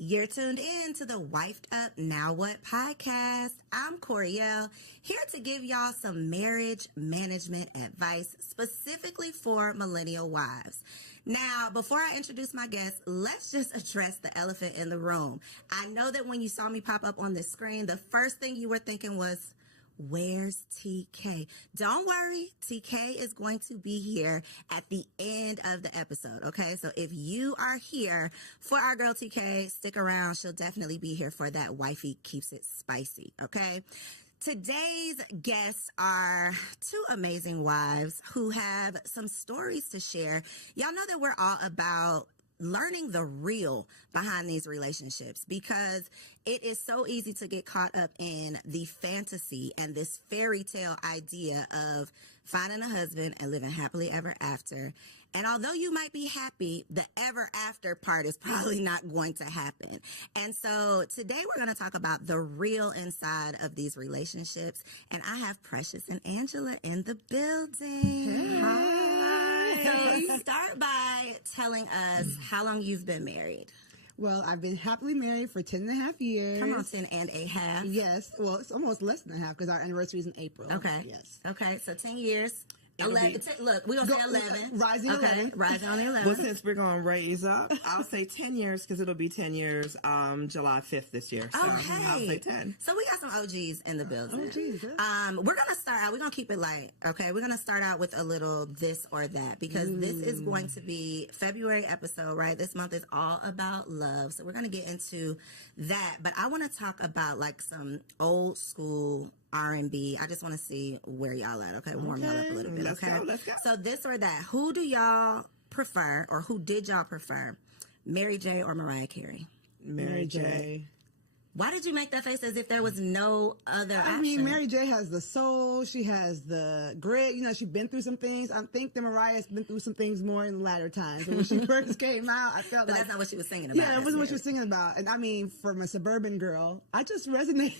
You're tuned in to the Wifed Up Now What podcast. I'm Coriel, here to give y'all some marriage management advice specifically for millennial wives. Now, before I introduce my guest, let's just address the elephant in the room. I know that when you saw me pop up on the screen, the first thing you were thinking was, where's TK? Don't worry, TK is going to be here at the end of the episode, okay? So if you are here for our girl TK, stick around. She'll definitely be here for that Wifey Keeps It Spicy, okay? Today's guests are two amazing wives who have some stories to share. Y'all know that we're all about learning the real behind these relationships because it is so easy to get caught up in the fantasy and this fairy tale idea of finding a husband and living happily ever after. And although you might be happy, the ever after part is probably not going to happen. And so today we're going to talk about the real inside of these relationships. And I have Precious and Angela in the building. Hey. Hi. So start by telling us how long you've been married. Well, I've been happily married for 10 and a half years. Come on, 10 and a half. Yes. Well, it's almost less than a half because our anniversary is in April. Okay. Yes. Okay, so 10 years. 11. Look, we're going to say 11. Rising okay. 11. Rising on the 11. Well, since we're going to raise up, I'll say 10 years because it'll be 10 years July 5th this year. So okay. I'll say 10. So we got some OGs in the building. OGs, We're going to start out. We're going to keep it light, okay? We're going to start out with a little this or that because this is going to be February episode, right? This month is all about love. So we're going to get into that. But I want to talk about like some old school R&B. I just want to see where y'all at, okay? Warm y'all up a little bit, Let's okay? go, let's go. So this or that, who do y'all prefer or who did y'all prefer, Mary J or Mariah Carey? Mary J. Why did you make that face as if there was no other option? I mean, Mary J has the soul. She has the grit. You know, she's been through some things. I think that Mariah's been through some things more in the latter times. And when she first came out, I felt but like... that's not what she was singing about. Yeah, it wasn't what she was singing about. And I mean, from a suburban girl, I just resonated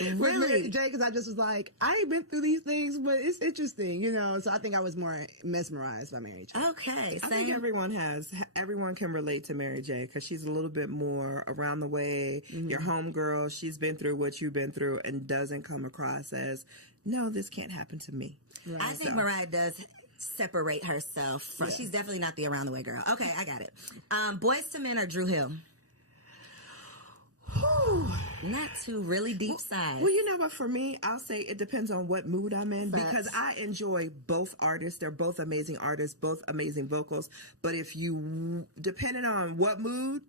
with Mary J because I just was like, I ain't been through these things, but it's interesting, you know? So I think I was more mesmerized by Mary J. Okay. I think everyone can relate to Mary J because she's a little bit more around the way. Your homegirl, she's been through what you've been through and doesn't come across as, no, this can't happen to me. Right. I think Mariah does separate herself from, she's definitely not the around the way girl. Okay, I got it. Boys to Men or Drew Hill? Not two really deep sides. Well, you know what? For me, I'll say it depends on what mood I'm in because I enjoy both artists. They're both amazing artists, both amazing vocals. But if you, depending on what mood,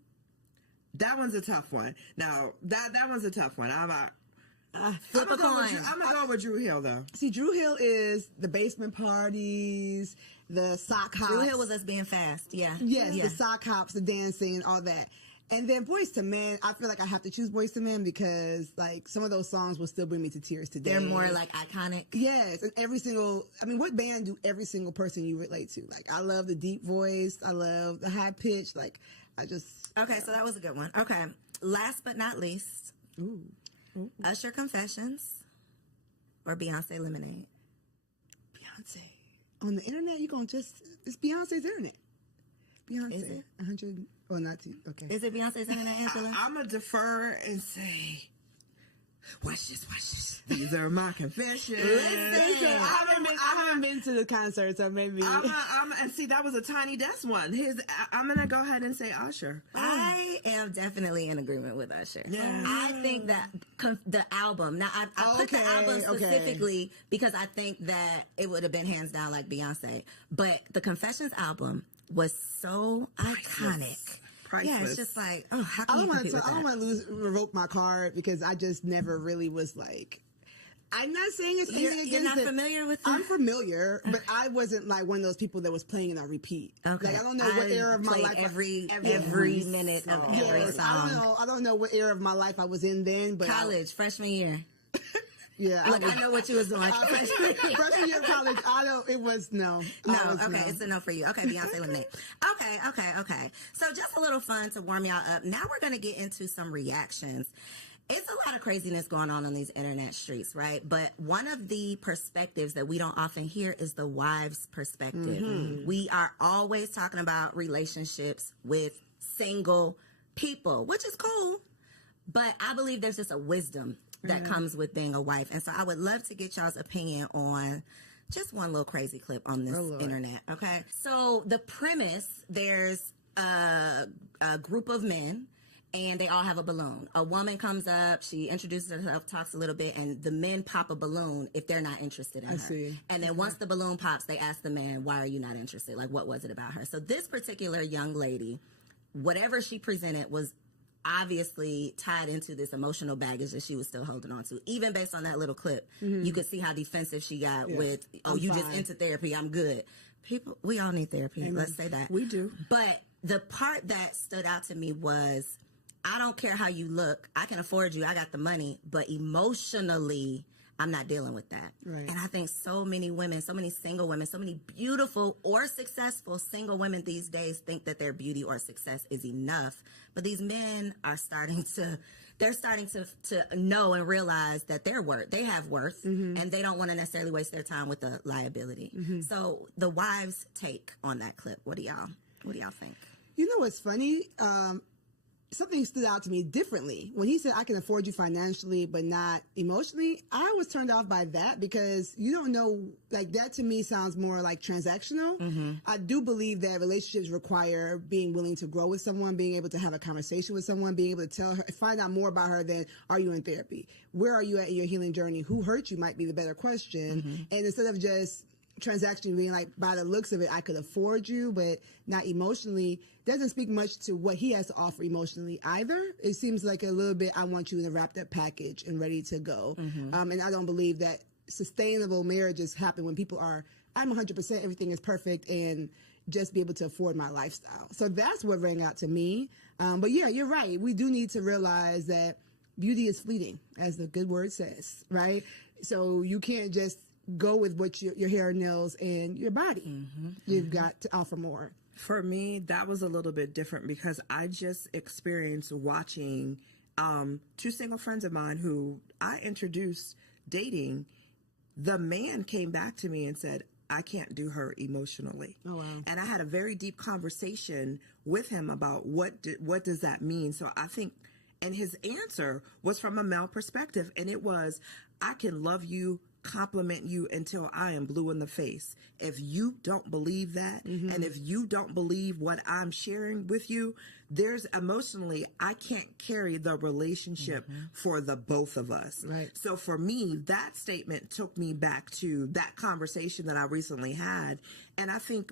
that one's a tough one. Now, that one's a tough one. Flip a coin. I'm going to go with Drew Hill, though. See, Drew Hill is the basement parties, the sock hops. Drew Hill was us being fast, yeah. Yes, the sock hops, the dancing, and all that. And then Boys to Men, I feel like I have to choose Boys to Men because, like, some of those songs will still bring me to tears today. They're more, like, iconic. Yes, and what band do every single person you relate to? Like, I love the deep voice. I love the high pitch. Like, Okay, so that was a good one. Okay, last but not least, Usher Confessions or Beyonce Lemonade? Beyonce. On the internet, it's Beyonce's internet. Beyonce. Is it? 100, not two, okay. Is it Beyonce's internet, Angela? I'm going to defer and say, watch this. These are my confessions. Listen, I haven't been to the concert, so maybe. And see, that was a Tiny Desk one. I'm going to go ahead and say Usher. I am definitely in agreement with Usher. Yeah. I think that the album, now I put the album specifically because I think that it would have been hands down like Beyonce, but the Confessions album was so iconic. Priceless. Yeah, it's just like, how can you compete with that? I don't want to revoke my card because I just never really was like, I'm not saying it's anything against it. You're not familiar with it? I'm familiar, but I wasn't like one of those people that was playing and on repeat. Okay. Like, I don't know what era of my life. Every minute of every song. I don't know what era of my life I was in then, but college, freshman year. Yeah, I know what you was doing. Freshman year of college, no. Okay, it's a no for you. Okay, Beyonce Lemonade. Okay. So just a little fun to warm y'all up. Now we're going to get into some reactions. It's a lot of craziness going on these internet streets, right? But one of the perspectives that we don't often hear is the wife's perspective. We are always talking about relationships with single people, which is cool. But I believe there's just a wisdom that comes with being a wife. And so I would love to get y'all's opinion on just one little crazy clip on this internet. Okay. So the premise, there's a group of men and they all have a balloon. A woman comes up, she introduces herself, talks a little bit, and the men pop a balloon if they're not interested in her. See. And then once the balloon pops, they ask the man, why are you not interested? Like, what was it about her? So this particular young lady, whatever she presented was obviously tied into this emotional baggage that she was still holding on to. Even based on that little clip, you could see how defensive she got with, you just into therapy, I'm good. People, we all need therapy. Amen. Let's say that. We do. But the part that stood out to me was, I don't care how you look. I can afford you. I got the money. But emotionally, I'm not dealing with that. Right. And I think so many women, so many single women, so many beautiful or successful single women these days think that their beauty or success is enough. But these men are starting to know and realize that they have worth, and they don't want to necessarily waste their time with the liability. So the wives' take on that clip, what do y'all think? You know what's funny? Something stood out to me differently. When he said, I can afford you financially, but not emotionally, I was turned off by that because you don't know, like that to me sounds more like transactional. I do believe that relationships require being willing to grow with someone, being able to have a conversation with someone, being able to tell her, find out more about her than, are you in therapy? Where are you at in your healing journey? Who hurt you might be the better question. And instead of just transaction being like, by the looks of it, I could afford you, but not emotionally, doesn't speak much to what he has to offer emotionally either. It seems like a little bit, I want you in a wrapped up package and ready to go. And I don't believe that sustainable marriages happen when people are, I'm 100%, everything is perfect, and just be able to afford my lifestyle. So that's what rang out to me. But yeah, you're right. We do need to realize that beauty is fleeting, as the good word says, right? So you can't just go with what your hair, nails, and your body. You've got to offer more. For me, that was a little bit different because I just experienced watching two single friends of mine who I introduced dating. The man came back to me and said, I can't do her emotionally. Oh, wow. And I had a very deep conversation with him about what does that mean? So I think, and his answer was from a male perspective, and it was, I can love you, compliment you until I am blue in the face. If you don't believe that, and if you don't believe what I'm sharing with you, there's emotionally, I can't carry the relationship for the both of us. Right. So for me, that statement took me back to that conversation that I recently had. And I think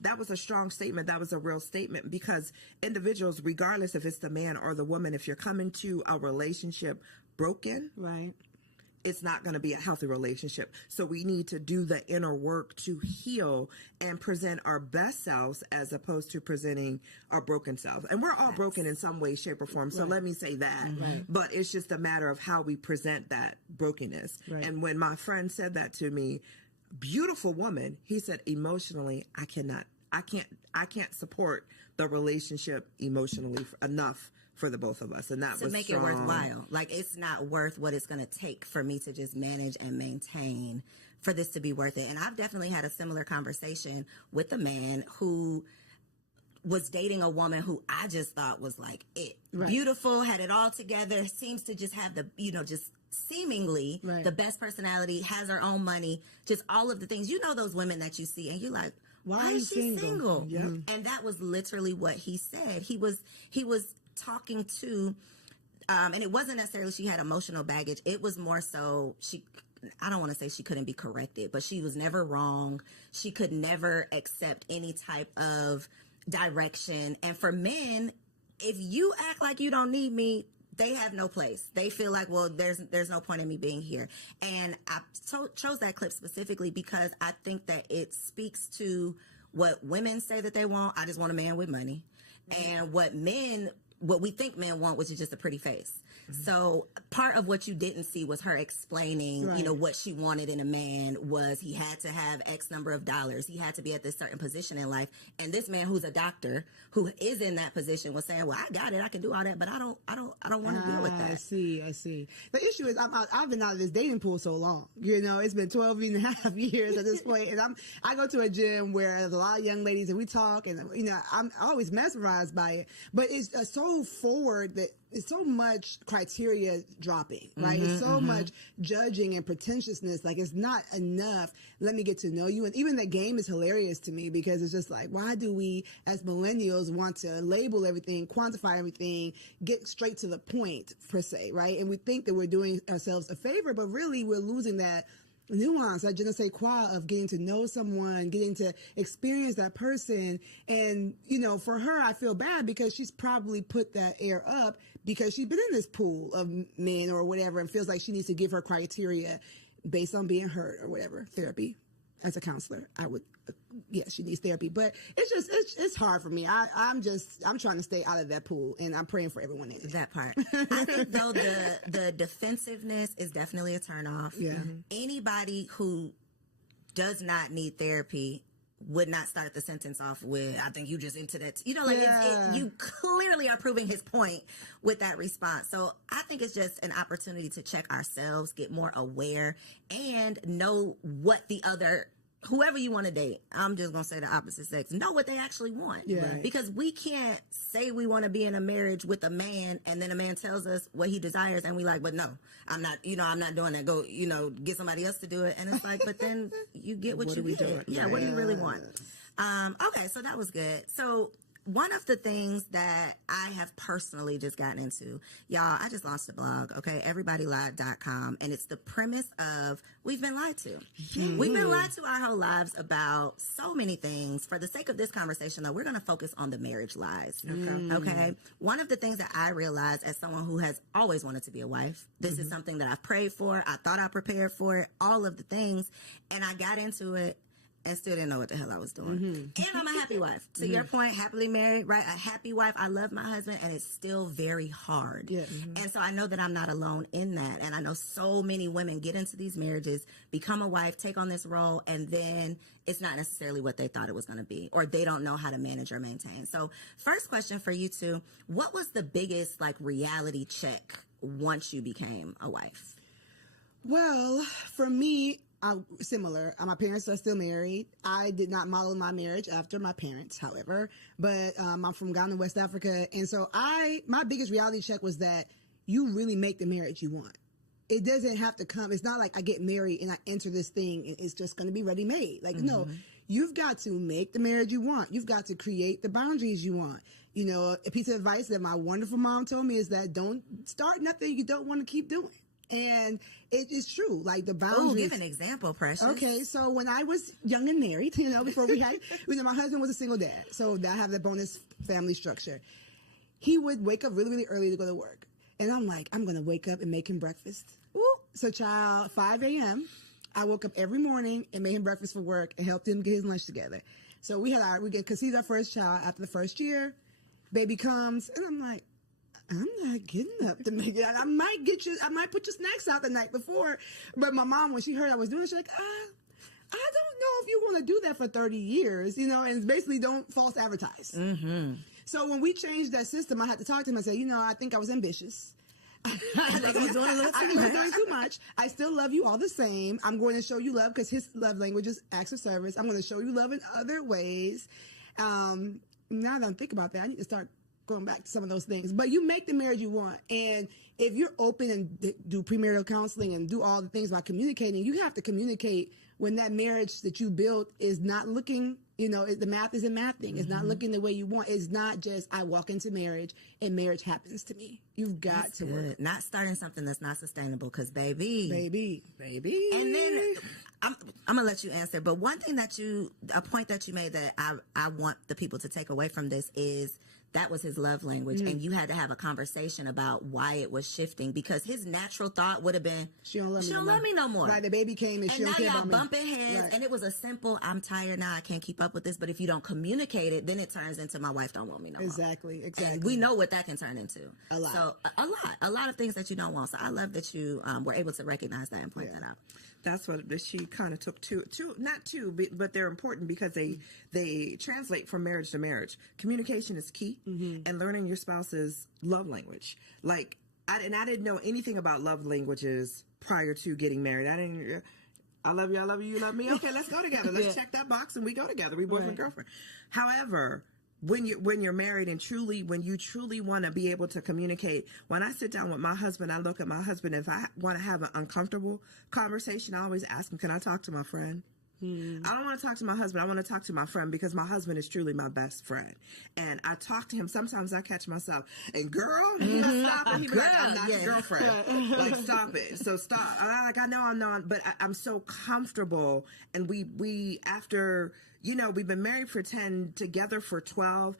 that was a strong statement. That was a real statement, because individuals, regardless if it's the man or the woman, if you're coming to a relationship broken, right, it's not going to be a healthy relationship. So we need to do the inner work to heal and present our best selves as opposed to presenting our broken selves. And we're all broken in some way, shape, or form. So let me say that. But it's just a matter of how we present that brokenness. And when my friend said that to me, beautiful woman, he said, emotionally, I can't support the relationship emotionally enough for the both of us. And that was to make it worthwhile. Like, it's not worth what it's going to take for me to just manage and maintain for this to be worth it. And I've definitely had a similar conversation with a man who was dating a woman who I just thought was like it. Beautiful, had it all together, seems to just have the, just seemingly the best personality, has her own money, just all of the things. You know those women that you see and you're like, why is she single? And that was literally what he said. He was talking to, and it wasn't necessarily she had emotional baggage. It was more so I don't want to say she couldn't be corrected, but she was never wrong. She could never accept any type of direction. And for men, if you act like you don't need me, they have no place. They feel like, well, there's no point in me being here. And I chose that clip specifically because I think that it speaks to what women say that they want. I just want a man with money. And what we think men want, which is just a pretty face. So part of what you didn't see was her explaining, what she wanted in a man was he had to have X number of dollars. He had to be at this certain position in life. And this man who's a doctor who is in that position was saying, well, I got it. I can do all that, but I don't want to deal with that. I see. The issue is I've been out of this dating pool so long. It's been 12 and a half years at this point. And I go to a gym where there's a lot of young ladies and we talk and, I'm always mesmerized by it. But it's so forward that it's so much criteria dropping, right? It's so much judging and pretentiousness. Like, it's not enough. Let me get to know you. And even the game is hilarious to me because it's just like, why do we as millennials want to label everything, quantify everything, get straight to the point, per se, right? And we think that we're doing ourselves a favor, but really we're losing that nuance, that je ne sais quoi of getting to know someone, getting to experience that person. And, for her, I feel bad because she's probably put that air up because she's been in this pool of men or whatever and feels like she needs to give her criteria based on being hurt or whatever. Therapy. As a counselor, I would, she needs therapy. But it's hard for me. I'm trying to stay out of that pool, and I'm praying for everyone in it. That part. I think, though, the defensiveness is definitely a turnoff. Yeah. Anybody who does not need therapy would not start the sentence off with, I think you just into that. You clearly are proving his point with that response. So I think it's just an opportunity to check ourselves, get more aware, and know what the other, whoever you want to date, I'm just going to say the opposite sex, know what they actually want. Yeah. Because we can't say we want to be in a marriage with a man and then a man tells us what he desires and we like, but no, I'm not doing that. Go, get somebody else to do it. And it's like, but then you get what you get. Yeah, what do you really want? Okay, so that was good. So one of the things that I have personally just gotten into, y'all, I just launched a blog, okay, everybodylied.com, and it's the premise of we've been lied to. We've been lied to our whole lives about so many things. For the sake of this conversation, though, we're going to focus on the marriage lies, okay? One of the things that I realized as someone who has always wanted to be a wife, this is something that I've prayed for, I thought I prepared for it, all of the things, and I got into it and still didn't know what the hell I was doing. And I'm a happy wife. To your point, happily married, right? A happy wife. I love my husband, and it's still very hard. Yeah. And so I know that I'm not alone in that. And I know so many women get into these marriages, become a wife, take on this role, and then it's not necessarily what they thought it was going to be, or they don't know how to manage or maintain. So first question for you two, what was the biggest reality check once you became a wife? Well, for me, similar. My parents are still married. I did not model my marriage after my parents, however, but I'm from Ghana, West Africa. And so my biggest reality check was that you really make the marriage you want. It doesn't have to come. It's not like I get married and I enter this thing and it's just going to be ready made. No, you've got to make the marriage you want. You've got to create the boundaries you want. A piece of advice that my wonderful mom told me is that don't start nothing you don't want to keep doing. And it is true, the boundaries. Oh, give an example, Precious. Okay, so when I was young and married, before we had, my husband was a single dad, so I have the bonus family structure. He would wake up really, really early to go to work. And I'm like, I'm going to wake up and make him breakfast. Woo. So 5 a.m., I woke up every morning and made him breakfast for work and helped him get his lunch together. So we conceived our first child after the first year. Baby comes, and I'm like, I'm not getting up to make it. I might put your snacks out the night before. But my mom, when she heard I was doing it, she's like, I don't know if you want to do that for 30 years, and it's basically don't false advertise. So when we changed that system, I had to talk to him and say, I think I was ambitious. I was doing too much. I still love you all the same. I'm going to show you love because his love language is acts of service. I'm going to show you love in other ways. Now that I'm thinking about that, I need to start going back to some of those things. But you make the marriage you want. And if you're open and do premarital counseling and do all the things about communicating, you have to communicate when that marriage that you built is not looking, the math isn't mathing. It's not looking the way you want. It's not just I walk into marriage and marriage happens to me. You've got to work. Not starting something that's not sustainable because baby. And then I'm going to let you answer. But one thing a point that you made that I want the people to take away from this is that was his love language, and you had to have a conversation about why it was shifting, because his natural thought would have been, she don't love me no more. Right, the baby came and she don't care about me. And now y'all bumping heads, and it was a simple, I'm tired now, I can't keep up with this. But if you don't communicate it, then it turns into, my wife don't want me no more. Exactly. And we know what that can turn into. A lot. So a lot of things that you don't want. So I love that you were able to recognize that and point that out. That's what she kind of took not two, but they're important because they translate from marriage to marriage. Communication is key, and learning your spouse's love language. Like, I didn't know anything about love languages prior to getting married. I love you, I love you, you love me. Okay, let's go together. Let's check that box and we go together. We boyfriend, girlfriend. However, when you're married and when you truly want to be able to communicate, when I sit down with my husband, I look at my husband. If I want to have an uncomfortable conversation, I always ask him, can I talk to my friend? I don't want to talk to my husband. I want to talk to my friend, because my husband is truly my best friend. And I talk to him. Sometimes I catch myself, and girl, stop it. He be like, I'm not your girlfriend. Like, stop it. So stop. I know I'm not, but I'm so comfortable. And we after, we've been married for 10, together for 12.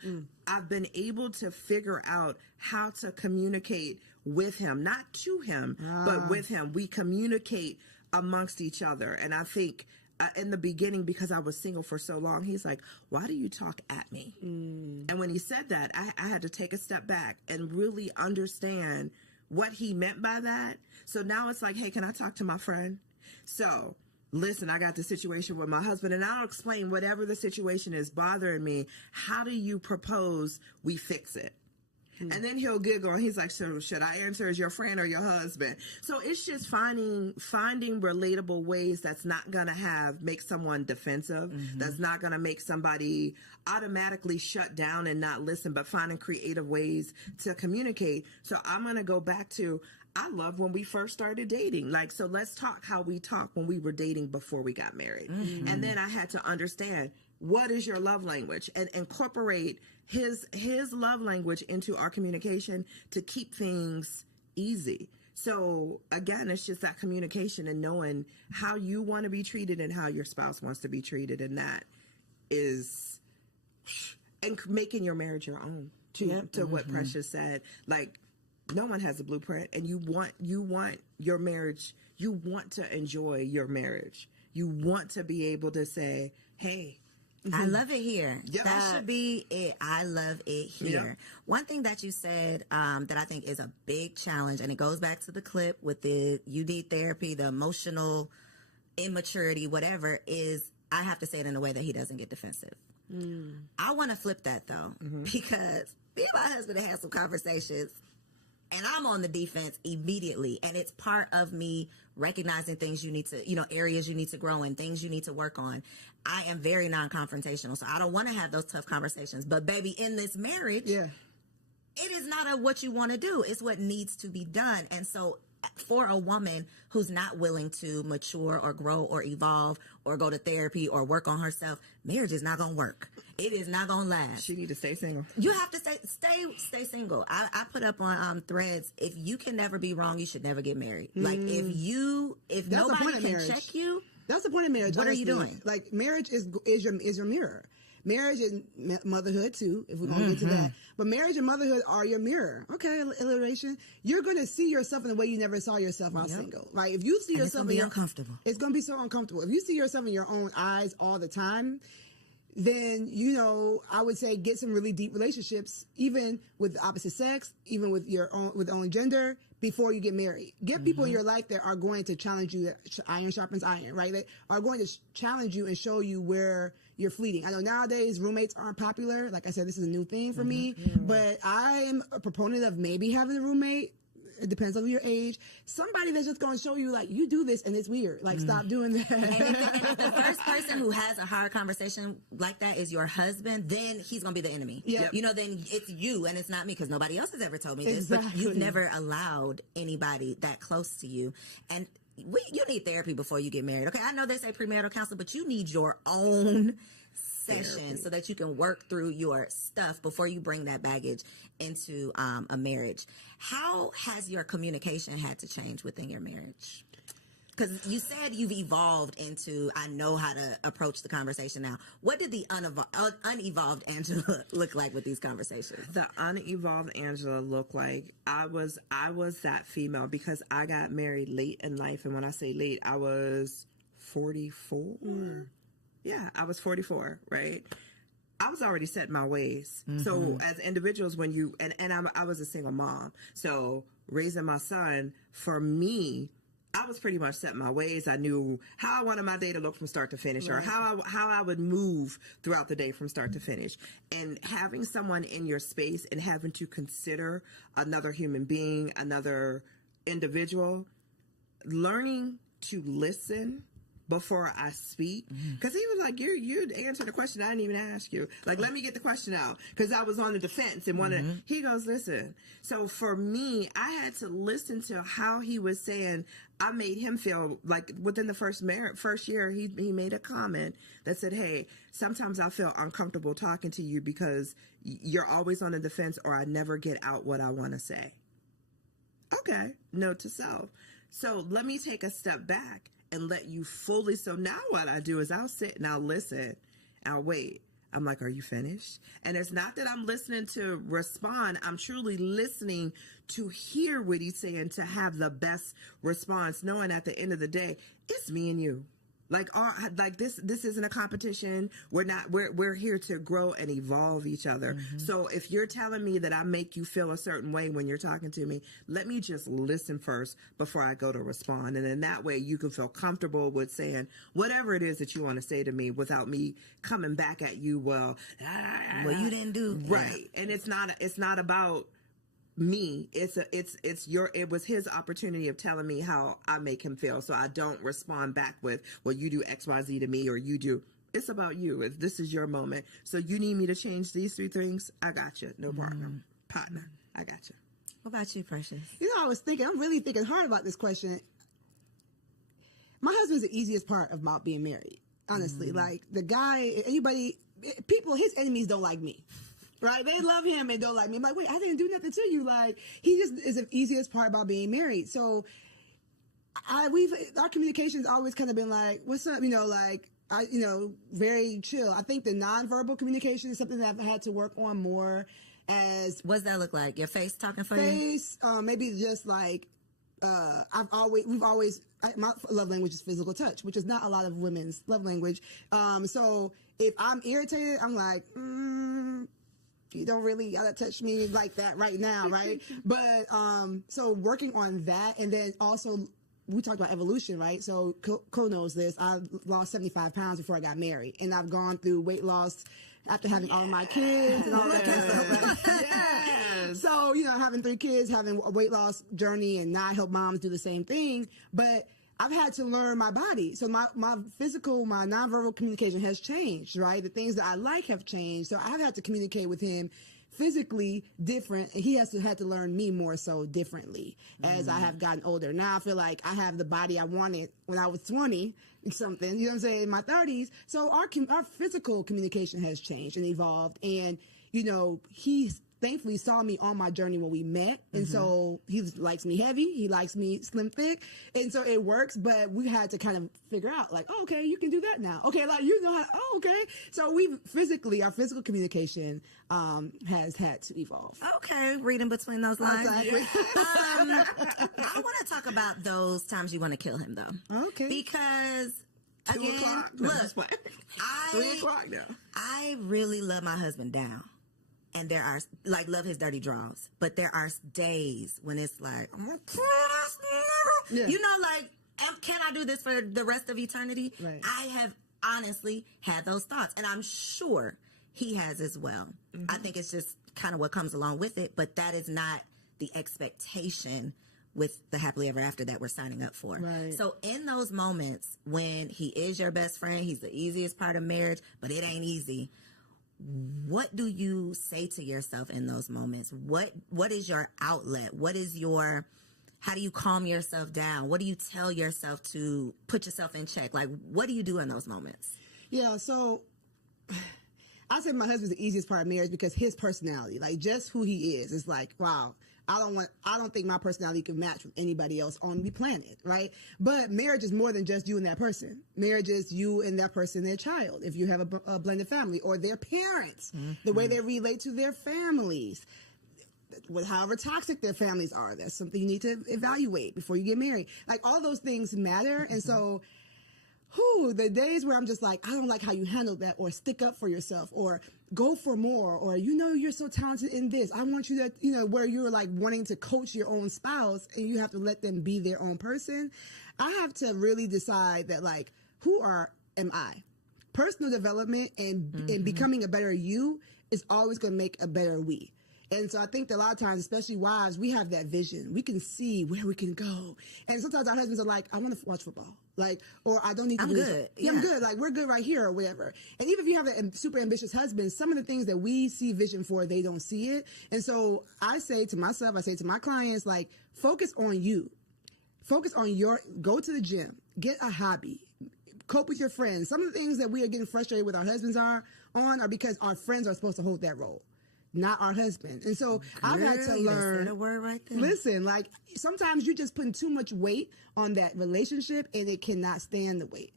I've been able to figure out how to communicate with him, not to him, but with him. We communicate amongst each other. And I think, in the beginning, because I was single for so long, he's like, why do you talk at me? And when he said that, I had to take a step back and really understand what he meant by that. So now it's like, hey, can I talk to my friend? So listen, I got the situation with my husband, and I'll explain whatever the situation is bothering me. How do you propose we fix it? And then he'll giggle, and he's like, so should I answer as your friend or your husband? So it's just finding relatable ways that's not going to make someone defensive, that's not going to make somebody automatically shut down and not listen, but finding creative ways to communicate. So I'm going to go back to, I love when we first started dating. Like, so let's talk how we talked when we were dating before we got married. And then I had to understand, what is your love language, and incorporate his love language into our communication to keep things easy. So again, it's just that communication and knowing how you want to be treated and how your spouse wants to be treated. And that is, and making your marriage your own to what Precious said. Like, no one has a blueprint, and you want your marriage. You want to enjoy your marriage. You want to be able to say, hey, I love it here. Yep. That should be it. I love it here. Yep. One thing that you said that I think is a big challenge, and it goes back to the clip with the you need therapy, the emotional immaturity, whatever, is I have to say it in a way that he doesn't get defensive. I want to flip that, though, because me and my husband have had some conversations, and I'm on the defense immediately. And it's part of me recognizing things you need to, areas you need to grow in, things you need to work on. I am very non-confrontational, so I don't want to have those tough conversations. But baby, in this marriage, it is not what you want to do. It's what needs to be done. And so for a woman who's not willing to mature or grow or evolve or go to therapy or work on herself, marriage is not going to work. It is not going to last. She need to stay single. You have to stay single. I put up on threads, if you can never be wrong, you should never get married. Like, if nobody can check you, that's the point of marriage. What honestly. are you doing? Like, marriage is your mirror. Marriage is motherhood too, if we're going to get to that. But marriage and motherhood are your mirror. Okay, alliteration. You're going to see yourself in the way you never saw yourself while single. Like, if you see yourself, it's going to be uncomfortable. It's going to be so uncomfortable. If you see yourself in your own eyes all the time, then, I would say get some really deep relationships, even with the opposite sex, even with your own gender, before you get married. Get people in your life that are going to challenge you. Iron sharpens iron, right? They are going to challenge you and show you where you're fleeting. I know nowadays roommates aren't popular. Like I said, this is a new thing for me, but I am a proponent of maybe having a roommate. It depends on your age. Somebody that's just going to show you, like, you do this and it's weird. Like, stop doing that. And if the first person who has a hard conversation like that is your husband, then he's going to be the enemy. Yep. Then it's you and it's not me, because nobody else has ever told me this. But you've never allowed anybody that close to you. And you need therapy before you get married. Okay, I know they say premarital counseling, but you need your own session so that you can work through your stuff before you bring that baggage into a marriage. How has your communication had to change within your marriage? Because you said you've evolved into, I know how to approach the conversation now. What did the unevolved Angela look like with these conversations? The unevolved Angela looked like I was that female because I got married late in life. And when I say late, I was 44. Yeah, I was 44, right? I was already set in my ways. So as individuals, when you, I was a single mom. So raising my son, for me, I was pretty much set in my ways. I knew how I wanted my day to look from start to finish, or how I would move throughout the day from start to finish. And having someone in your space and having to consider another human being, another individual, learning to listen before I speak, because he was like, you answered the question I didn't even ask you. Like, let me get the question out, because I was on the defense and wanted. He goes, listen. So for me, I had to listen to how he was saying. I made him feel like within the first year, he made a comment that said, hey, sometimes I feel uncomfortable talking to you because you're always on the defense, or I never get out what I want to say. Okay, note to self. So let me take a step back and let you fully. So now what I do is I'll sit and I'll listen. I'll wait. I'm like, are you finished? And it's not that I'm listening to respond. I'm truly listening to hear what he's saying, to have the best response, knowing at the end of the day, it's me and you. Like this isn't a competition. We're here to grow and evolve each other. So if you're telling me that I make you feel a certain way when you're talking to me, let me just listen first before I go to respond. And then that way you can feel comfortable with saying whatever it is that you want to say to me without me coming back at you. Well, you didn't do right. And it's not about me. It was his opportunity of telling me how I make him feel. So I don't respond back with, well, you do XYZ to me, or you do. It's about you. This is your moment. So you need me to change these 3 things? I got you. No problem. Partner, I got you. What about you, Precious? I'm really thinking hard about this question. My husband's the easiest part about being married. Honestly, like the guy, his enemies don't like me. Right? They love him and don't like me. I'm like, wait, I didn't do nothing to you. Like, he just is the easiest part about being married. So our communication's always kind of been like, what's up? Very chill. I think the nonverbal communication is something that I've had to work on more. What's that look like? Your face talking for you? Maybe just like, my love language is physical touch, which is not a lot of women's love language. So if I'm irritated, I'm like, you don't really gotta touch me like that right now, right? But so working on that, and then also we talked about evolution, right? So Co knows this. I lost 75 pounds before I got married, and I've gone through weight loss after having all of my kids and all that kind of stuff. Right? Yes. So having 3 kids, having a weight loss journey, and now I help moms do the same thing, but I've had to learn my body. So my nonverbal communication has changed, right? The things that I like have changed. So I've had to communicate with him physically different, and he had to learn me more so differently as I have gotten older. Now I feel like I have the body I wanted when I was 20 something, you know what I'm saying, in my 30s. So our physical communication has changed and evolved, and he's thankfully saw me on my journey when we met, and so he likes me heavy, he likes me slim thick, and so it works. But we had to kind of figure out, like, oh, okay, you can do that now. Okay, like okay. So our physical communication has had to evolve. Okay, reading between those lines. Exactly. I want to talk about those times you want to kill him, though. Okay. Because 2 o'clock. Look, 3 o'clock now. I really love my husband down. And there are, love his dirty draws. But there are days when it's like, I'm going to kill this nigga. Yeah. Can I do this for the rest of eternity? Right. I have honestly had those thoughts. And I'm sure he has as well. I think it's just kind of what comes along with it. But that is not the expectation with the happily ever after that we're signing up for. Right. So in those moments when he is your best friend, he's the easiest part of marriage, but it ain't easy. What do you say to yourself in those moments? What is your outlet? How do you calm yourself down? What do you tell yourself to put yourself in check? Like, what do you do in those moments? Yeah, so I said my husband's the easiest part of marriage because his personality, like just who he is like, wow, I don't think my personality can match with anybody else on the planet, right? But marriage is more than just you and that person. Marriage is you and that person, their child, if you have a blended family, or their parents, the way they relate to their families. With however toxic their families are, that's something you need to evaluate before you get married. Like, all those things matter. And so, the days where I'm just like, I don't like how you handle that, or stick up for yourself, or go for more, or, you're so talented in this, I want you to, where you're like wanting to coach your own spouse and you have to let them be their own person. I have to really decide that, like, am I? Personal development and becoming a better you is always going to make a better we. And so I think that a lot of times, especially wives, we have that vision. We can see where we can go. And sometimes our husbands are like, I want to watch football. Like, or I don't need to I'm do good. this. Yeah, I'm good. Like, we're good right here, or whatever. And even if you have a super ambitious husband, some of the things that we see vision for, they don't see it. And so I say to myself, I say to my clients, like, focus on you. Focus on go to the gym, get a hobby, cope with your friends. Some of the things that we are getting frustrated with our husbands are because our friends are supposed to hold that role, not our husband. And so I've had to learn. A word right there. Listen, like, sometimes you're just putting too much weight on that relationship and it cannot stand the weight.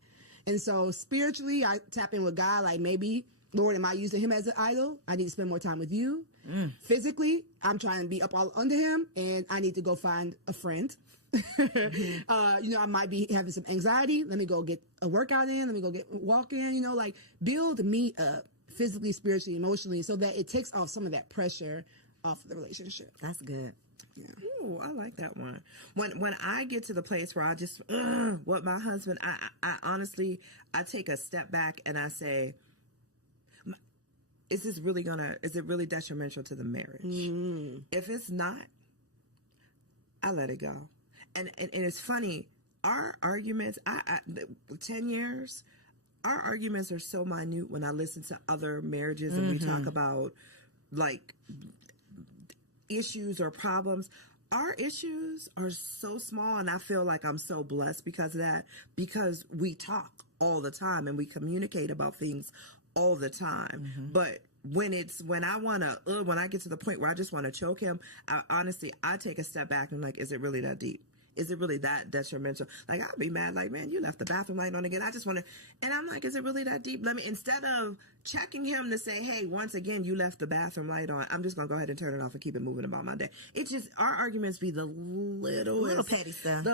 And so spiritually, I tap in with God, like, maybe, Lord, am I using him as an idol? I need to spend more time with you. Physically, I'm trying to be up all under him, and I need to go find a friend. I might be having some anxiety. Let me go get a workout in. Let me go get a walk in, like, build me up physically, spiritually, emotionally, so that it takes off some of that pressure off the relationship. That's good. Yeah. Ooh, I like that one. When I get to the place where I just, with my husband, I honestly, I take a step back and I say, is it really detrimental to the marriage? If it's not, I let it go. And it's funny, our arguments, 10 years, our arguments are so minute when I listen to other marriages and we talk about, like, issues or problems. Our issues are so small, and I feel like I'm so blessed because of that, because we talk all the time and we communicate about things all the time. But when I get to the point where I just want to choke him, I take a step back and, like, is it really that deep? Is it really that detrimental? Like, I'd be mad, like, man, you left the bathroom light on again. I just want to, and I'm like, is it really that deep? Instead of checking him to say, hey, once again, you left the bathroom light on, I'm just going to go ahead and turn it off and keep it moving about my day. It's just, our arguments be the little petty stuff.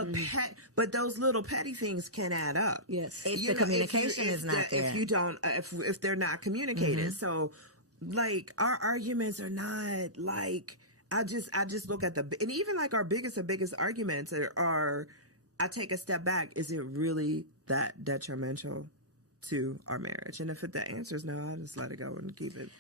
But those little petty things can add up. Yes. If the communication is not there. If you don't, if they're not communicated. So, like, our arguments are not, like, I just look at and even, like, our biggest arguments are, I take a step back. Is it really that detrimental to our marriage? And if the answer is no, I just let it go and keep it.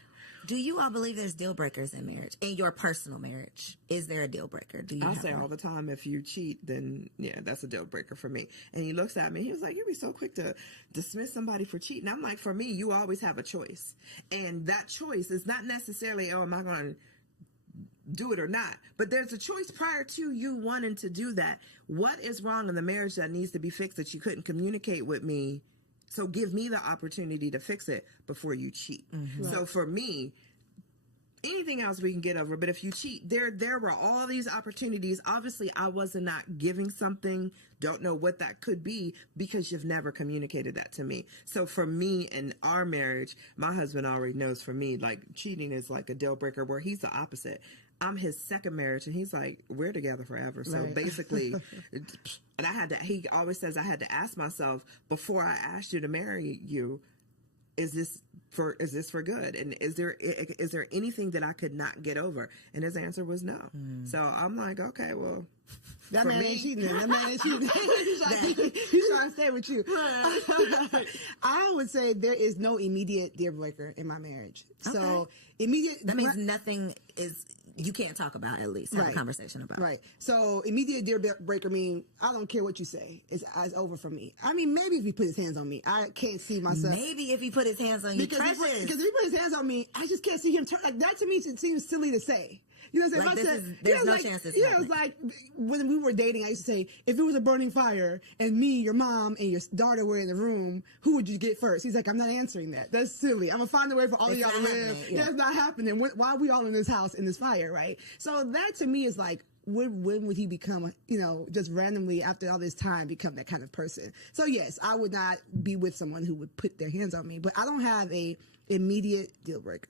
Do you all believe there's deal breakers in marriage? In your personal marriage, is there a deal breaker? I say all the time, if you cheat, then yeah, that's a deal breaker for me. And he looks at me, he was like, you'd be so quick to dismiss somebody for cheating. I'm like, for me, you always have a choice. And that choice is not necessarily, am I going to do it or not, but there's a choice prior to you wanting to do that. What is wrong in the marriage that needs to be fixed that you couldn't communicate with me? So give me the opportunity to fix it before you cheat. So for me, anything else we can get over, but if you cheat, there were all these opportunities. Obviously, I was not giving something, don't know what that could be, because you've never communicated that to me. So for me in our marriage, my husband already knows, for me, like, cheating is like a deal breaker, where he's the opposite. I'm his second marriage, and he's like, we're together forever. So basically, and he always says, I had to ask myself, before I asked you to marry you, is this for good? And is there anything that I could not get over? And his answer was no. So I'm like, okay, well, that man ain't cheating. That man ain't cheating. He's trying to stay with you. I would say there is no immediate deal breaker in my marriage. Okay. So that means nothing is, you can't talk about, at least have a conversation about. Right. So immediate deal breaker mean, I don't care what you say. It's over for me. I mean, maybe if he put his hands on me, I can't see myself. Maybe if he put his hands on you, because if he put his hands on me, I just can't see him turn. Like, that to me seems silly to say. You know what I'm Like, saying? there's no chance this it's like when we were dating, I used to say, if it was a burning fire and me, your mom, and your daughter were in the room, who would you get first? He's like, I'm not answering that. That's silly. I'm going to find a way for all of y'all to live. Yeah, it's not happening. Why are we all in this house, in this fire, right? So that to me is like, when would he become, just randomly after all this time become that kind of person? So yes, I would not be with someone who would put their hands on me, but I don't have a immediate deal breaker.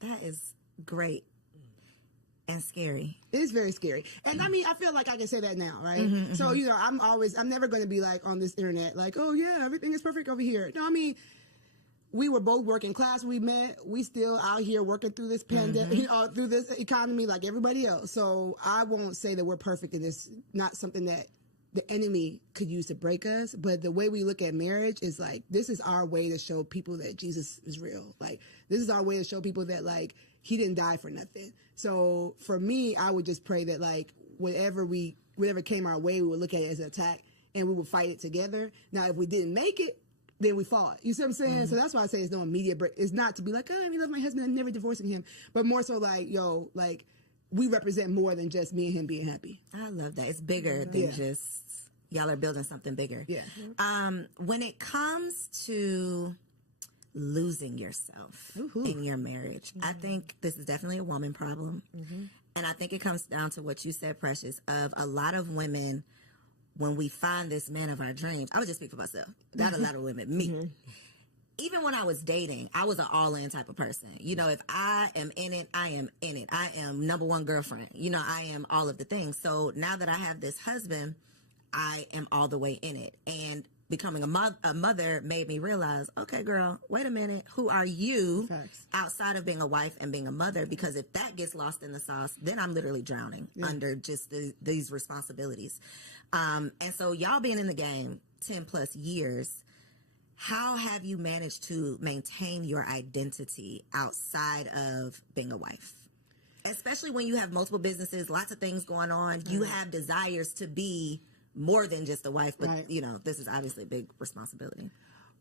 That is great and scary. It is very scary. And I mean, I feel like I can say that now, right? So, I'm never going to be like on this internet, like, oh yeah, everything is perfect over here. No, I mean, we were both working class. We met. We still out here working through this pandemic, through this economy like everybody else. So I won't say that we're perfect and it's not something that the enemy could use to break us. But the way we look at marriage is like, this is our way to show people that Jesus is real. Like, this is our way to show people that, like, he didn't die for nothing. So for me, I would just pray that, like, whatever came our way, we would look at it as an attack and we would fight it together. Now, if we didn't make it, then we fought. You see what I'm saying? So that's why I say it's no immediate break. It's not to be like, oh, I love my husband and never divorcing him, but more so like, we represent more than just me and him being happy. I love that. It's bigger than just y'all are building something bigger. Yeah. When it comes to losing yourself in your marriage, I think this is definitely a woman problem. And I think it comes down to what you said, Precious, of a lot of women, when we find this man of our dreams, I would just speak for myself, not a lot of women, me. Even when I was dating, I was an all-in type of person. If I am in it, I am in it. I am number one girlfriend. I am all of the things. So now that I have this husband, I am all the way in it. And becoming a mother made me realize, okay, girl, wait a minute. Who are you outside of being a wife and being a mother? Because if that gets lost in the sauce, then I'm literally drowning under just these responsibilities. And so y'all being in the game 10 plus years, how have you managed to maintain your identity outside of being a wife? Especially when you have multiple businesses, lots of things going on. You have desires to be more than just a wife, but this is obviously a big responsibility.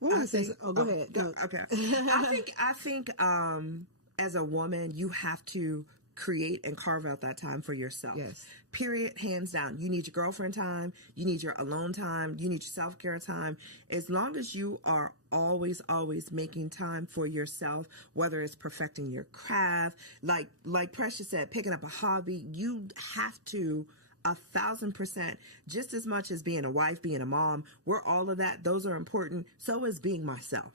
Go ahead. Go. Okay. I think as a woman, you have to create and carve out that time for yourself. Yes. Period. Hands down. You need your girlfriend time. You need your alone time. You need your self-care time. As long as you are always making time for yourself, whether it's perfecting your craft, like Precious said, picking up a hobby, you have to 1,000%, just as much as being a wife, being a mom, we're all of that. Those are important. So is being myself.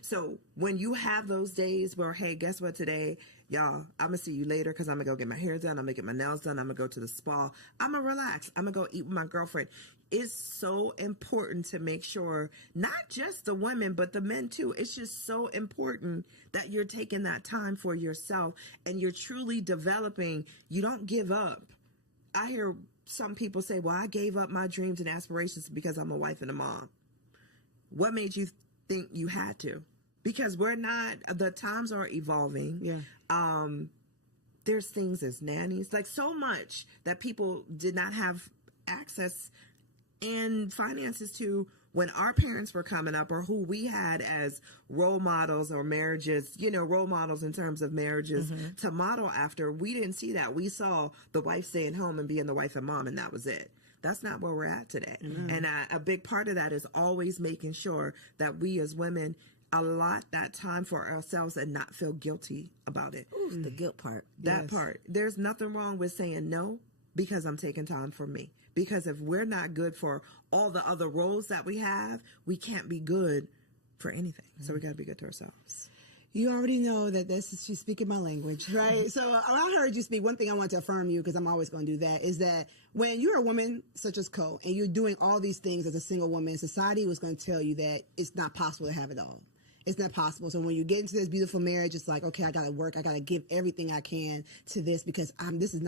So when you have those days where, hey, guess what today? Y'all, I'm going to see you later because I'm going to go get my hair done. I'm going to get my nails done. I'm going to go to the spa. I'm going to relax. I'm going to go eat with my girlfriend. It's so important to make sure, not just the women, but the men too. It's just so important that you're taking that time for yourself and you're truly developing. You don't give up. I hear some people say, well, I gave up my dreams and aspirations because I'm a wife and a mom. What made you think you had to? Because the times are evolving. Yeah. There's things as nannies, like so much that people did not have access and finances to when our parents were coming up, or who we had as role models or marriages, role models in terms of marriages to model after. We didn't see that. We saw the wife staying home and being the wife and mom, and that was it. That's not where we're at today. And a big part of that is always making sure that we as women allot that time for ourselves and not feel guilty about it. Ooh, the guilt part. That part. There's nothing wrong with saying no because I'm taking time for me. Because if we're not good for all the other roles that we have, we can't be good for anything. So we got to be good to ourselves. You already know that she's speaking my language, right? So I heard you speak. One thing I want to affirm you, because I'm always going to do that, is that when you're a woman such as Co, and you're doing all these things as a single woman, society was going to tell you that it's not possible to have it all. It's not possible. So when you get into this beautiful marriage, it's like, okay, I got to work. I got to give everything I can to this because this is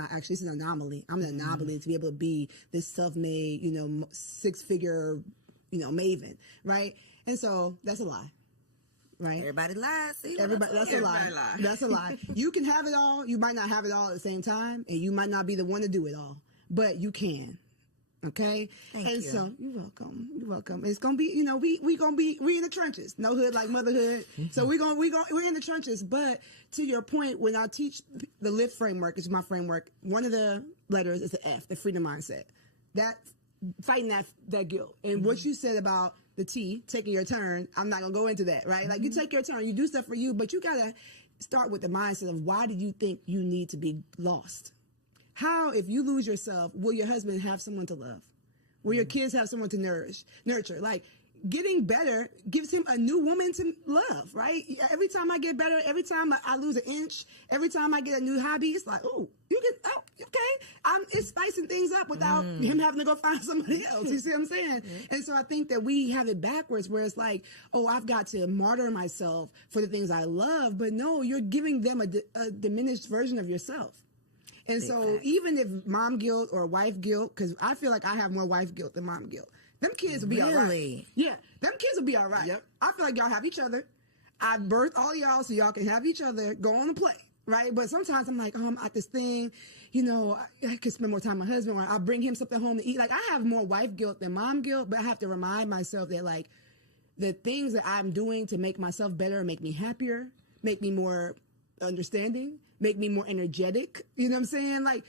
an anomaly. I'm an anomaly to be able to be this self-made, 6-figure, maven, right? And so that's a lie. Right? Everybody lies. See, that's a lie. That's a lie. You can have it all. You might not have it all at the same time, and you might not be the one to do it all, but you can. Okay. Thank you. So you're welcome. You're welcome. It's gonna be, we in the trenches. No hood like motherhood. So we're in the trenches. But to your point, when I teach the LIFT framework, it's my framework. One of the letters is the F, the freedom mindset. That fighting that guilt. And what you said about the T, taking your turn, I'm not gonna go into that, right? Like you take your turn, you do stuff for you, but you gotta start with the mindset of why do you think you need to be lost? How, if you lose yourself, will your husband have someone to love? Will your kids have someone to nurture? Like, getting better gives him a new woman to love, right? Every time I get better, every time I lose an inch, every time I get a new hobby, it's like, okay. It's spicing things up without him having to go find somebody else. You see what I'm saying? And so I think that we have it backwards where it's like, oh, I've got to martyr myself for the things I love. But no, you're giving them a diminished version of yourself. And so even if mom guilt or wife guilt, because I feel like I have more wife guilt than mom guilt, them kids will be all right. Yeah, them kids will be all right. Yep. I feel like y'all have each other. I birthed all y'all so y'all can have each other, go on and play, right? But sometimes I'm like, oh, I'm at this thing, I could spend more time with my husband, or I'll bring him something home to eat. Like, I have more wife guilt than mom guilt, but I have to remind myself that, like, the things that I'm doing to make myself better, make me happier, make me more understanding, make me more energetic. You know what I'm saying? Like,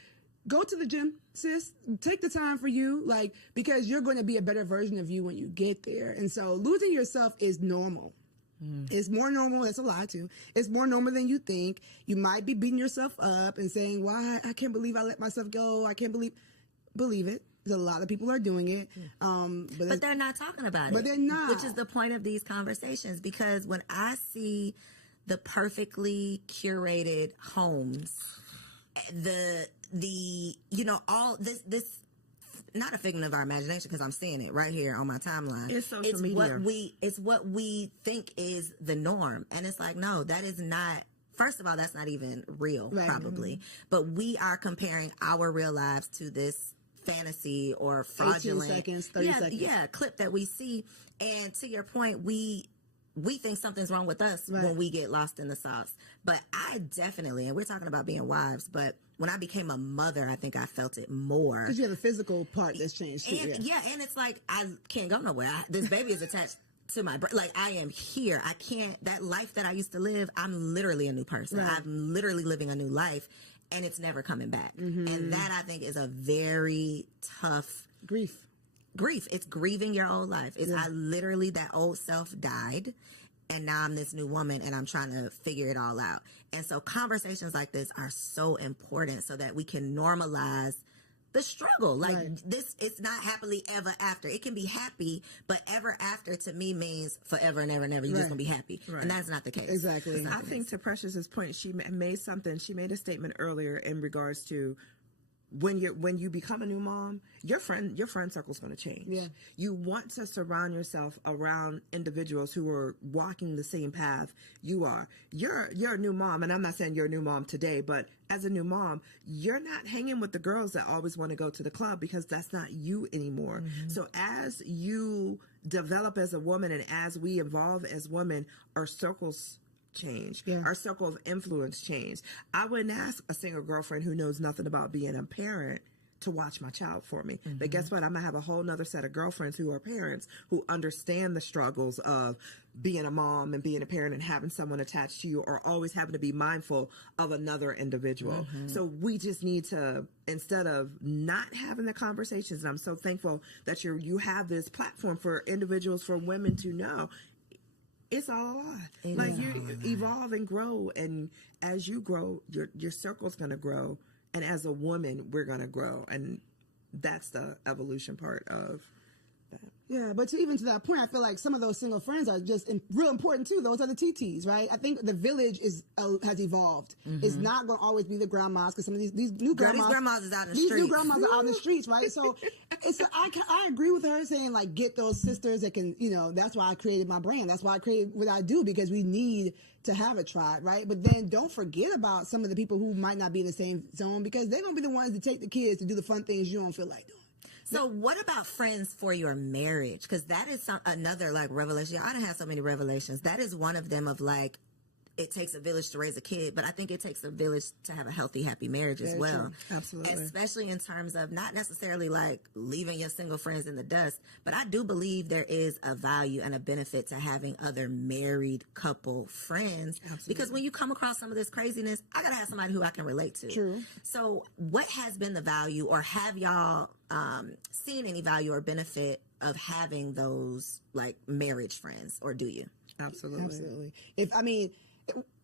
go to the gym, sis. Take the time for you, like, because you're going to be a better version of you when you get there. And so losing yourself is normal. It's more normal. That's a lie, too. It's more normal than you think. You might be beating yourself up and saying, why? I can't believe I let myself go. I can't believe it. A lot of people are doing it. But they're not talking about it. But they're not. Which is the point of these conversations. Because when I see the perfectly curated homes, all this not a figment of our imagination, because I'm seeing it right here on my timeline. It's social media. It's what we think is the norm, and it's like, no, that is not. First of all, that's not even real, right, probably. But we are comparing our real lives to this fantasy or fraudulent 18 seconds, 30 seconds. Clip that we see. And to your point, we think something's wrong with us when we get lost in the sauce. But I definitely, and we're talking about being wives, but when I became a mother, I think I felt it more. Because you have a physical part that's changed too. And, and it's like, I can't go nowhere. This baby is attached to my brain. Like, I am here. I can't, that life that I used to live, I'm literally a new person. Right. I'm literally living a new life, and it's never coming back. And that, I think, is a very tough grief. It's grieving your old life. It's I literally, that old self died, and now I'm this new woman, and I'm trying to figure it all out. And so conversations like this are so important so that we can normalize the struggle. Like, this, it's not happily ever after. It can be happy, but ever after to me means forever and ever and ever. You're just gonna be happy, and that's not the case. Exactly. I think to Precious's point, she made a statement earlier in regards to when you become a new mom, your friend circle's going to change. Yeah. You want to surround yourself around individuals who are walking the same path you are. You're a new mom, and I'm not saying you're a new mom today, but as a new mom, you're not hanging with the girls that always want to go to the club, because that's not you anymore. So as you develop as a woman and as we evolve as women, our circles change. Our circle of influence change. I wouldn't ask a single girlfriend who knows nothing about being a parent to watch my child for me. But guess what? I'm gonna have a whole nother set of girlfriends who are parents, who understand the struggles of being a mom and being a parent and having someone attached to you, or always having to be mindful of another individual. So we just need to, instead of not having the conversations, and I'm so thankful that you have this platform for individuals, for women to know, it's all a lie. Like, you evolve and grow, and as you grow, your circle's going to grow, and as a woman, we're going to grow, and that's the evolution part of that. Yeah, but even to that point, I feel like some of those single friends are just real important too. Those are the TTs, right? I think the village has evolved. It's not going to always be the grandmas, because some of these new grandmas, these grandmas is out in the streets. These new grandmas are out in the streets, right? So I agree with her saying, like, get those sisters that can, that's why I created my brand. That's why I created what I do, because we need to have a tribe, right? But then don't forget about some of the people who might not be in the same zone, because they're going to be the ones to take the kids to do the fun things you don't feel like doing. So what about friends for your marriage? Because that is another, like, revelation. I done had so many revelations. That is one of them, of, like, it takes a village to raise a kid, but I think it takes a village to have a healthy, happy marriage as well. True. Absolutely. Especially in terms of not necessarily like leaving your single friends in the dust, but I do believe there is a value and a benefit to having other married couple friends. Absolutely. Because when you come across some of this craziness, I gotta have somebody who I can relate to. True. So what has been the value, or have y'all seen any value or benefit of having those like marriage friends, or do you? Absolutely.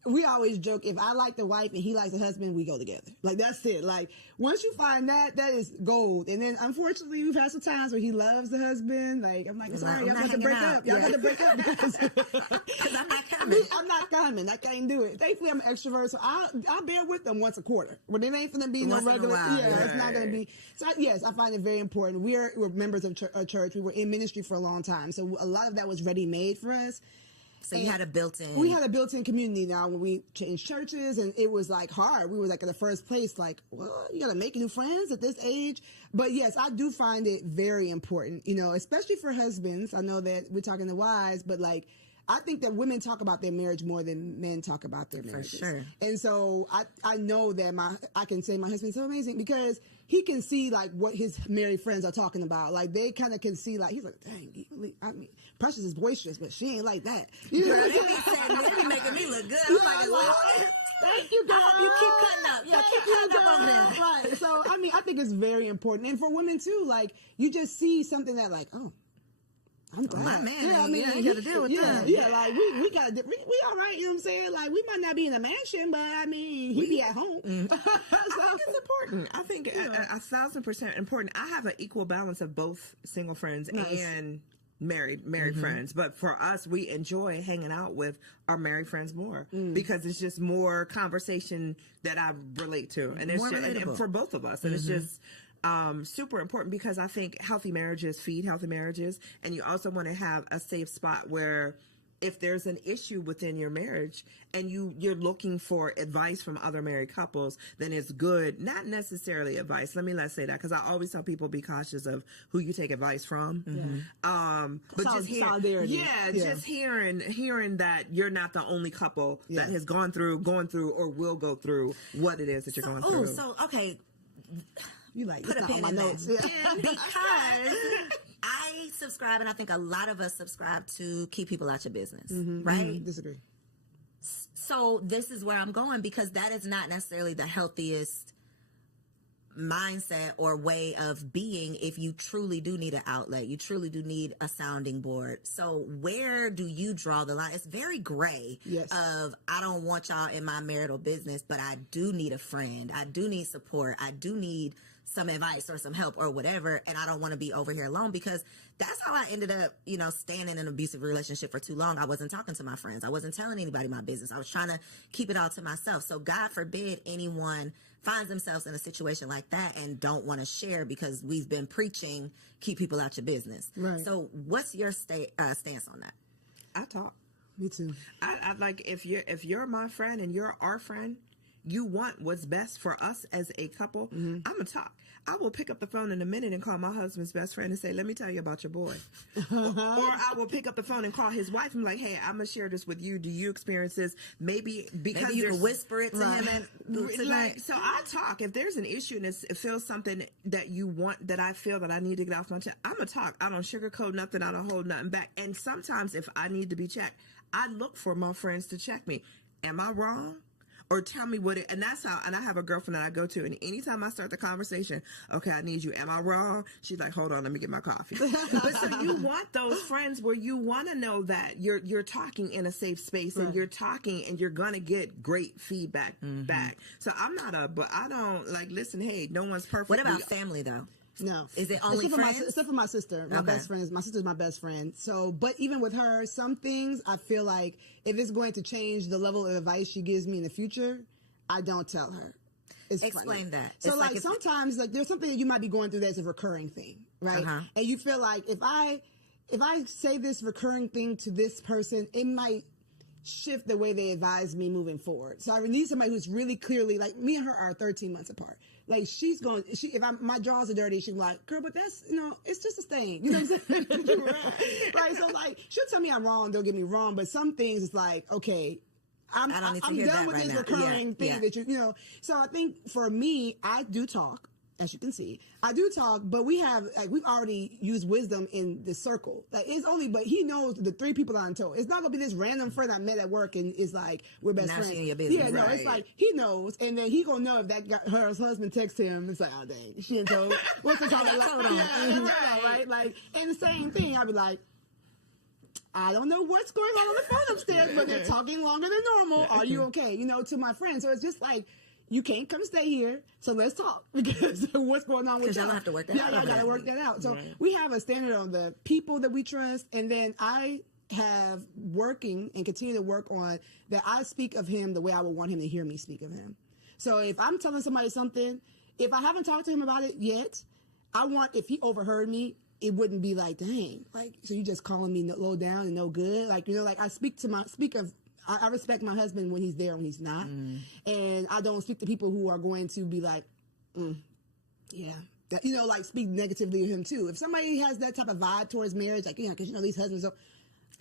We always joke, if I like the wife and he likes the husband, we go together. Like, that's it. Like, once you find that, that is gold. And then, unfortunately, we've had some times where he loves the husband. Like, I'm like, sorry, y'all got to break up. Y'all got to break up because I'm not coming. I'm not coming. I can't do it. Thankfully, I'm an extrovert, so I'll bear with them once a quarter. But it ain't going to be no regular. It's not going to be. So, yes, I find it very important. We're members of a church. We were in ministry for a long time. So, a lot of that was ready-made for us. So you had a built-in... We had a built-in community now when we changed churches, and it was like hard. We were like in the first place, like, well, you got to make new friends at this age. But yes, I do find it very important, especially for husbands. I know that we're talking to wives, but like, I think that women talk about their marriage more than men talk about their marriages. For sure. And so I know that I can say my husband's so amazing because he can see like what his married friends are talking about. Like they kind of can see like, he's like, dang, Precious is boisterous, but she ain't like that. They be making me look good. I'm like, thank you, girl. You keep cutting up. Yeah, keep cutting up over there. Right. So, I think it's very important. And for women too, like you just see something that like, oh, I'm glad. My man, you got to deal with that. Yeah, like we got to, we all right, you know what I'm saying? Like we might not be in a mansion, but he be at home. So, I think it's important. I think 1,000% important. I have an equal balance of both single friends and married friends, but for us, we enjoy hanging out with our married friends more because it's just more conversation that I relate to, and it's just, and for both of us, and it's just super important because I think healthy marriages feed healthy marriages, and you also want to have a safe spot where if there's an issue within your marriage and you're looking for advice from other married couples, then it's good, not necessarily advice. Let's say that, because I always tell people be cautious of who you take advice from. But just hearing that you're not the only couple that has gone through or will go through what it is that you're going through. So okay. You like put a pin in that. Because I subscribe, and I think a lot of us subscribe to keep people out your business, right? Disagree. So this is where I'm going, because that is not necessarily the healthiest mindset or way of being if you truly do need an outlet. You truly do need a sounding board. So where do you draw the line? It's very gray of, I don't want y'all in my marital business, but I do need a friend. I do need support. I do need some advice or some help or whatever, and I don't want to be over here alone, because that's how I ended up, staying in an abusive relationship for too long. I wasn't talking to my friends. I wasn't telling anybody my business. I was trying to keep it all to myself. So God forbid anyone finds themselves in a situation like that and don't want to share, because we've been preaching, keep people out your business. Right. So what's your stance on that? I talk. Me too. I like, if you're my friend and you're our friend, you want what's best for us as a couple, I'm going to talk. I will pick up the phone in a minute and call my husband's best friend and say, let me tell you about your boy. Or I will pick up the phone and call his wife and be like, hey, I'm going to share this with you. Do you experience this? Maybe you can whisper it to him. So I talk. If there's an issue and it feels something that you want, that I feel that I need to get off my chest, I'm going to talk. I don't sugarcoat nothing. I don't hold nothing back. And sometimes if I need to be checked, I look for my friends to check me. Am I wrong? Or tell me what and that's how, and I have a girlfriend that I go to, and anytime I start the conversation, okay, I need you. Am I wrong? She's like, hold on, let me get my coffee. But so you want those friends where you want to know that you're talking in a safe space, and you're talking and you're going to get great feedback back. So but I don't listen, hey, no one's perfect. What about family though? No. Is it only friends? Except for my sister. My best friend my sister's my best friend. So, but even with her, some things I feel like if it's going to change the level of advice she gives me in the future, I don't tell her. Explain that. So like sometimes there's something that you might be going through that's a recurring thing, right? And you feel like if I say this recurring thing to this person, it might shift the way they advise me moving forward. So I need somebody who's really clearly, like me and her are 13 months apart. Like if my drawers are dirty, she's like, girl, but that's, it's just a stain. You know what I'm saying? Right. So like, she'll tell me I'm wrong. Don't get me wrong. But some things it's like, okay, I'm I don't need to I'm hear done that with right this now. recurring thing that you know. So I think for me, I do talk. As you can see, I do talk, but we've already used wisdom in the circle. Like it's only, but he knows the 3 people I'm told. It's not gonna be this random friend I met at work and is like we're best Now friends. she in your business, Yeah, no, it's like he knows, and then he gonna know if that her husband texts him. It's like, oh dang, she didn't told. What's the talk? Right? Like, and the same thing. I'd be like, I don't know what's going on the phone upstairs, but they're talking longer than normal. Are you okay? You know, to my friend. So it's just like, you can't come stay here, so let's talk because what's going on with y'all y'all. have to work that out. Yeah, y'all gotta work that out. So we have a standard on the people that we trust, and then I have working and continue to work on that. I speak of him the way I would want him to hear me speak of him. So if I'm telling somebody something, if I haven't talked to him about it yet, I want, if he overheard me, it wouldn't be like, dang, like, so you just calling me low down and no good. Like, you know, like I I respect my husband when he's there, when he's not. And I don't speak to people who are going to be like, yeah. That, you know, like speak negatively of him too. If somebody has that type of vibe towards marriage, like, you know, because, you know, these husbands are,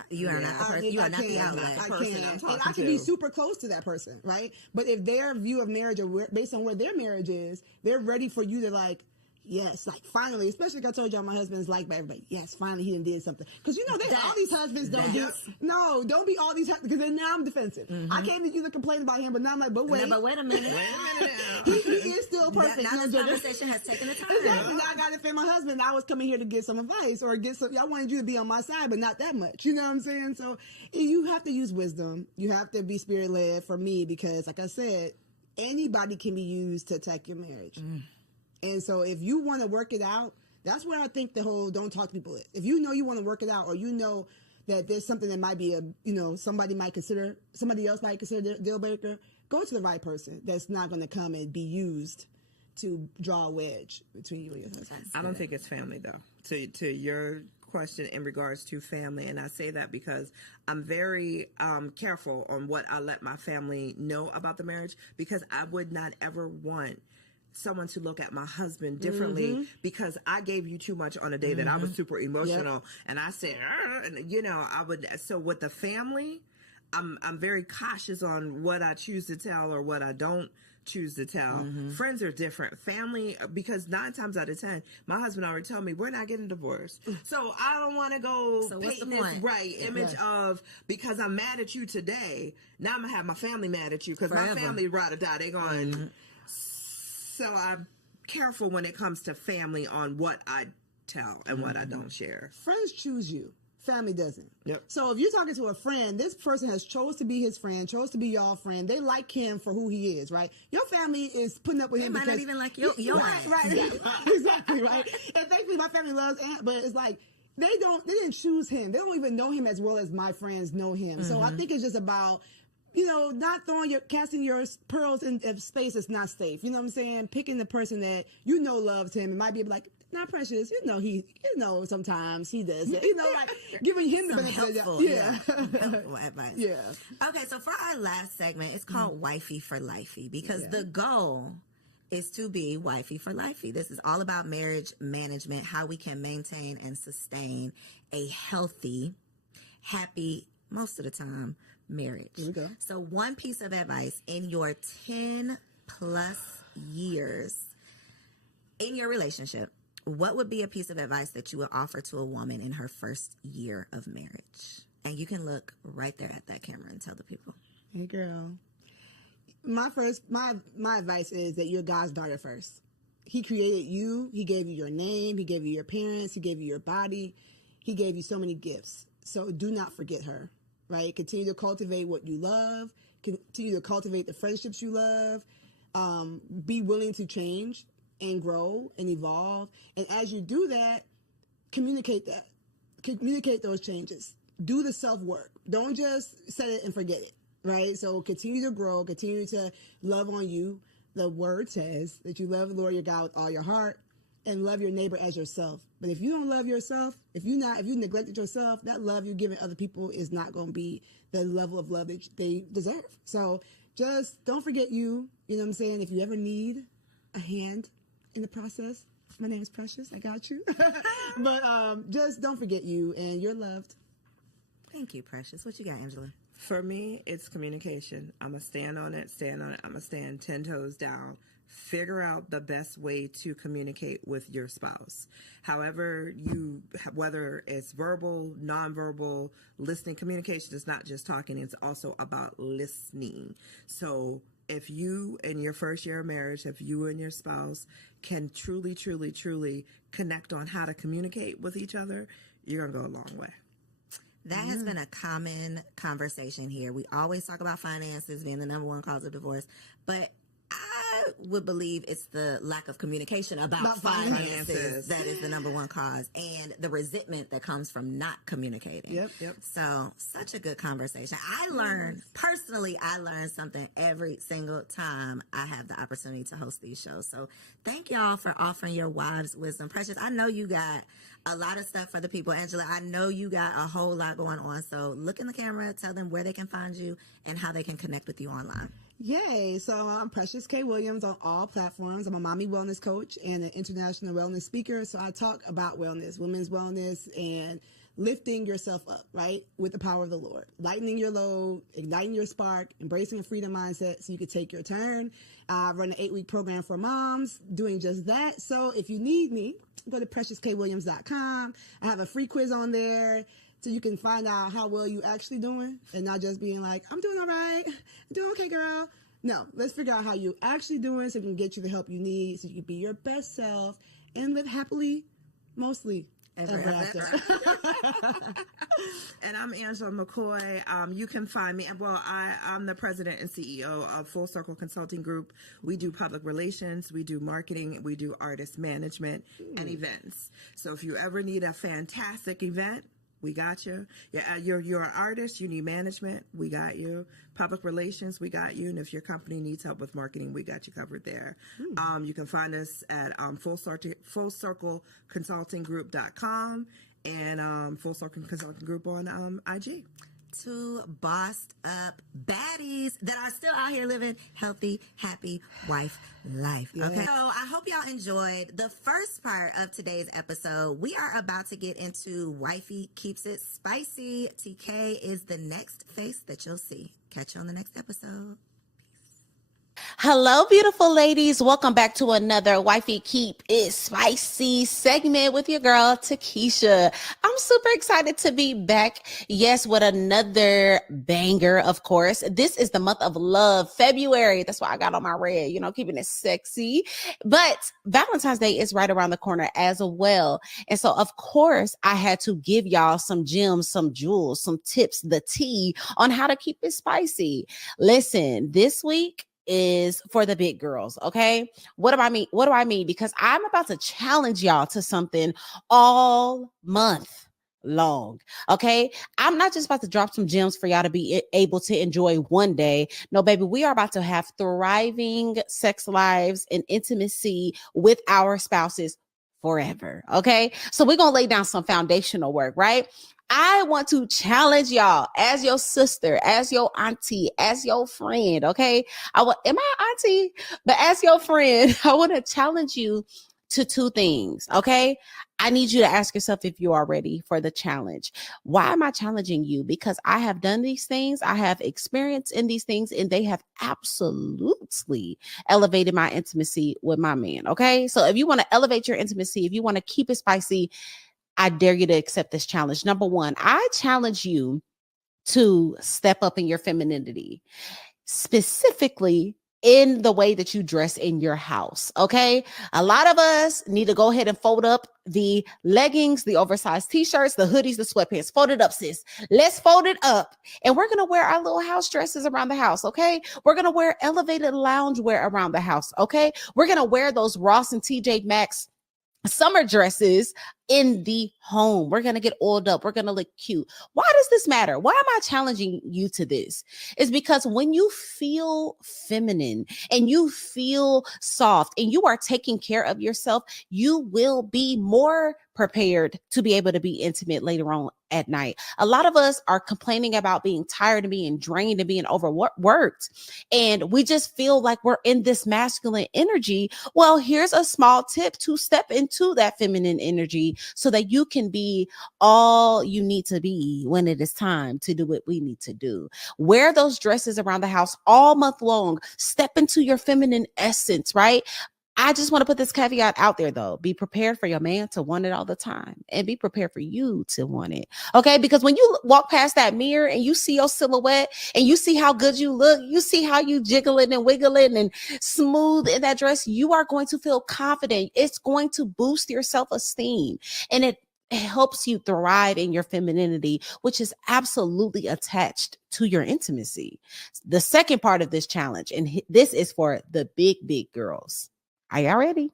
you are not the person. You are not the outlet. I can't. And I can be super close to that person, right? But if their view of marriage or based on where their marriage is, they're ready for you to like, yes, like finally, especially like I told y'all, my husband's liked by everybody. Yes, finally he done did something. Because you know, all these husbands don't do. No, don't be all these husbands. Because then now I'm defensive. I came to you to complain about him, but now I'm like, but wait. No, but wait a minute. he is still perfect. Now this conversation has taken the time. Exactly. Now I got to defend my husband. I was coming here to get some advice or get some. I wanted you to be on my side, but not that much. You know what I'm saying? So you have to use wisdom. You have to be spirit led for me because, like I said, anybody can be used to attack your marriage. And so if you want to work it out, that's where I think the whole don't talk to people is. If you know you want to work it out or you know that there's something that might be somebody else might consider a deal breaker, go to the right person that's not going to come and be used to draw a wedge between you and your husband. I don't think it's family though. To your question in regards to family, and I say that because I'm very careful on what I let my family know about the marriage because I would not ever want someone to look at my husband differently because I gave you too much on a day that I was super emotional and I said, and you know, I would. So with the family, I'm very cautious on what I choose to tell or what I don't choose to tell. Friends are different. Family, because 9 times out of 10, my husband already told me we're not getting divorced. So I don't want to go paint this image of because I'm mad at you today. Now I'm gonna have my family mad at you because my family ride or die. They going. So I'm careful when it comes to family on what I tell and what I don't share. Friends choose you. Family doesn't. Yep. So if you're talking to a friend, this person has chose to be his friend, chose to be your friend. They like him for who he is, right? Your family is putting up with him. They might not even like your right, exactly, right. And thankfully, my family loves Ant, but it's like they didn't choose him. They don't even know him as well as my friends know him. So I think it's just about, you know, not casting your pearls in space that's not safe. You know what I'm saying? Picking the person that you know loves him and might be like, not Precious. You know, sometimes he does it. You know, like giving him the benefit. Helpful advice. Yeah. Okay, so for our last segment, it's called Wifey for Lifey because the goal is to be wifey for lifey. This is all about marriage management, how we can maintain and sustain a healthy, happy, most of the time, marriage. Here we go. So one piece of advice in your 10 plus years in your relationship, what would be a piece of advice that you would offer to a woman in her first year of marriage? And you can look right there at that camera and tell the people. Hey, girl. My advice is that you're God's daughter first. He created you. He gave you your name. He gave you your parents. He gave you your body. He gave you so many gifts. So do not forget her, right? Continue to cultivate what you love. Continue to cultivate the friendships you love. Be willing to change and grow and evolve. And as you do that, communicate that. Communicate those changes. Do the self-work. Don't just set it and forget it, right? So continue to grow, continue to love on you. The word says that you love the Lord your God with all your heart and love your neighbor as yourself. But if you don't love yourself, if you neglected yourself, that love you're giving other people is not going to be the level of love that they deserve. So just don't forget you. You know what I'm saying? If you ever need a hand in the process, my name is Precious. I got you. But just don't forget you, and you're loved. Thank you, Precious. What you got, Angela? For me, it's communication. I'm going to stand on it. I'm going to stand 10 toes down. Figure out the best way to communicate with your spouse. However, whether it's verbal, nonverbal, listening, communication is not just talking, it's also about listening. So if you, in your first year of marriage, if you and your spouse can truly, truly, truly connect on how to communicate with each other, you're going to go a long way. That has been a common conversation here. We always talk about finances being the number one cause of divorce, but I would believe it's the lack of communication about finances that is the number one cause, and the resentment that comes from not communicating. Yep. So, such a good conversation. I learn something every single time I have the opportunity to host these shows. So, thank y'all for offering your wives' wisdom. Precious, I know you got a lot of stuff for the people. Angela, I know you got a whole lot going on. So, look in the camera, tell them where they can find you and how they can connect with you online. Yay. So I'm Precious K. Williams on all platforms. I'm a mommy wellness coach and an international wellness speaker. So I talk about wellness, women's wellness, and lifting yourself up, right, with the power of the Lord, lightening your load, igniting your spark, embracing a freedom mindset so you can take your turn. I run an 8-week program for moms doing just that. So if you need me, go to preciouskwilliams.com. I have a free quiz on there, so you can find out how well you actually doing and not just being like, I'm doing all right. I'm doing okay, girl. No, let's figure out how you actually doing so we can get you the help you need so you can be your best self and live happily, mostly ever after. And I'm Angela McCoy. You can find me. Well, I'm the president and CEO of Full Circle Consulting Group. We do public relations, we do marketing, we do artist management and events. So if you ever need a fantastic event, we got you. Yeah, you're an artist, you need management, we got you. Public relations, we got you. And if your company needs help with marketing, we got you covered there. You can find us at fullcircleconsultinggroup.com and Full Circle Consulting Group on IG. Two bossed up baddies that are still out here living healthy, happy wife life. Okay. So I hope y'all enjoyed the first part of today's episode. We are about to get into Wifey Keeps It Spicy. TK is the next face that you'll see. Catch you on the next episode. Hello, beautiful ladies. Welcome back to another Wifey Keep It Spicy segment with your girl, Takesha. I'm super excited to be back. Yes, with another banger, of course. This is the month of love, February. That's why I got on my red, keeping it sexy. But Valentine's Day is right around the corner as well. And so, of course, I had to give y'all some gems, some jewels, some tips, the tea on how to keep it spicy. Listen, this week is for the big girls. Okay. What do I mean? Because I'm about to challenge y'all to something all month long. Okay. I'm not just about to drop some gems for y'all to be able to enjoy one day. No, baby, we are about to have thriving sex lives and intimacy with our spouses forever. Okay. So we're going to lay down some foundational work, right? I want to challenge y'all as your sister, as your auntie, as your friend. Okay. Am I auntie? But as your friend, I want to challenge you to two things. Okay. I need you to ask yourself if you are ready for the challenge. Why am I challenging you? Because I have done these things. I have experience in these things, and they have absolutely elevated my intimacy with my man. Okay. So if you want to elevate your intimacy, if you want to keep it spicy, I dare you to accept this challenge. Number one, I challenge you to step up in your femininity, specifically in the way that you dress in your house. Okay. A lot of us need to go ahead and fold up the leggings, the oversized t-shirts, the hoodies, the sweatpants. Fold it up, sis. Let's fold it up. And we're going to wear our little house dresses around the house. Okay. We're going to wear elevated loungewear around the house. Okay. We're going to wear those Ross and TJ Maxx summer dresses in the home. We're going to get oiled up. We're going to look cute. Why does this matter? Why am I challenging you to this? It's because when you feel feminine and you feel soft and you are taking care of yourself, you will be more prepared to be able to be intimate later on at night. A lot of us are complaining about being tired and being drained and being overworked. And we just feel like we're in this masculine energy. Well, here's a small tip to step into that feminine energy so that you can be all you need to be when it is time to do what we need to do. Wear those dresses around the house all month long. Step into your feminine essence, right? I just want to put this caveat out there though. Be prepared for your man to want it all the time and be prepared for you to want it. Okay. Because when you walk past that mirror and you see your silhouette and you see how good you look, you see how you jiggling and wiggling and smooth in that dress, you are going to feel confident. It's going to boost your self-esteem, and it helps you thrive in your femininity, which is absolutely attached to your intimacy. The second part of this challenge, and this is for the big girls. Are y'all ready?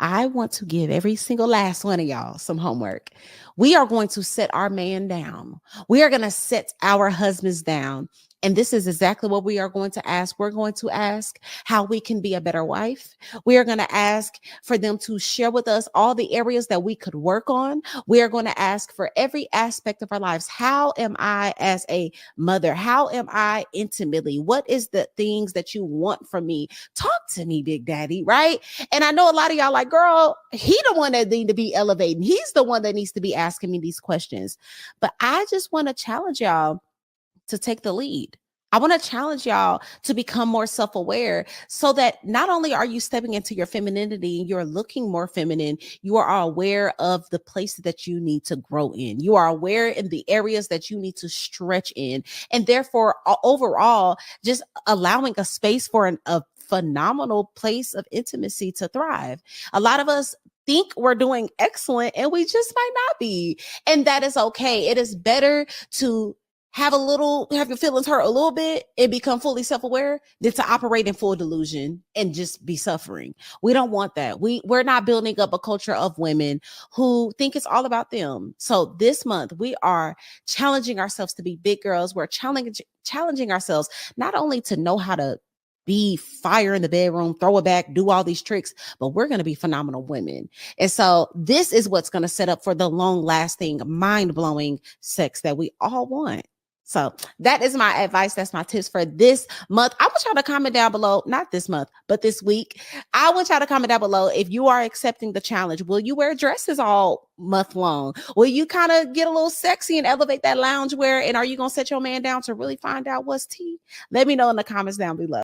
I want to give every single last one of y'all some homework. We are going to set our man down. We are going to set our husbands down. And this is exactly what we are going to ask. We're going to ask how we can be a better wife. We are going to ask for them to share with us all the areas that we could work on. We are going to ask for every aspect of our lives. How am I as a mother? How am I intimately? What is the things that you want from me? Talk to me, Big Daddy, right? And I know a lot of y'all like, girl, he the one that need to be elevating. He's the one that needs to be asking me these questions. But I just want to challenge y'all to take the lead. I want to challenge y'all to become more self-aware so that not only are you stepping into your femininity and you're looking more feminine, you are aware of the places that you need to grow in. You are aware in the areas that you need to stretch in. And therefore, overall, just allowing a space for a phenomenal place of intimacy to thrive. A lot of us think we're doing excellent and we just might not be. And that is okay. It is better to have your feelings hurt a little bit and become fully self-aware than to operate in full delusion and just be suffering. We don't want that. We're not building up a culture of women who think it's all about them. So this month we are challenging ourselves to be big girls. We're challenging ourselves not only to know how to be fire in the bedroom, throw it back, do all these tricks, but we're going to be phenomenal women. And so this is what's going to set up for the long lasting, mind-blowing sex that we all want. So that is my advice. That's my tips for this month. I want y'all to comment down below, not this month, but this week. I want y'all to comment down below if you are accepting the challenge. Will you wear dresses all month long? Will you kind of get a little sexy and elevate that loungewear? And are you going to set your man down to really find out what's tea? Let me know in the comments down below.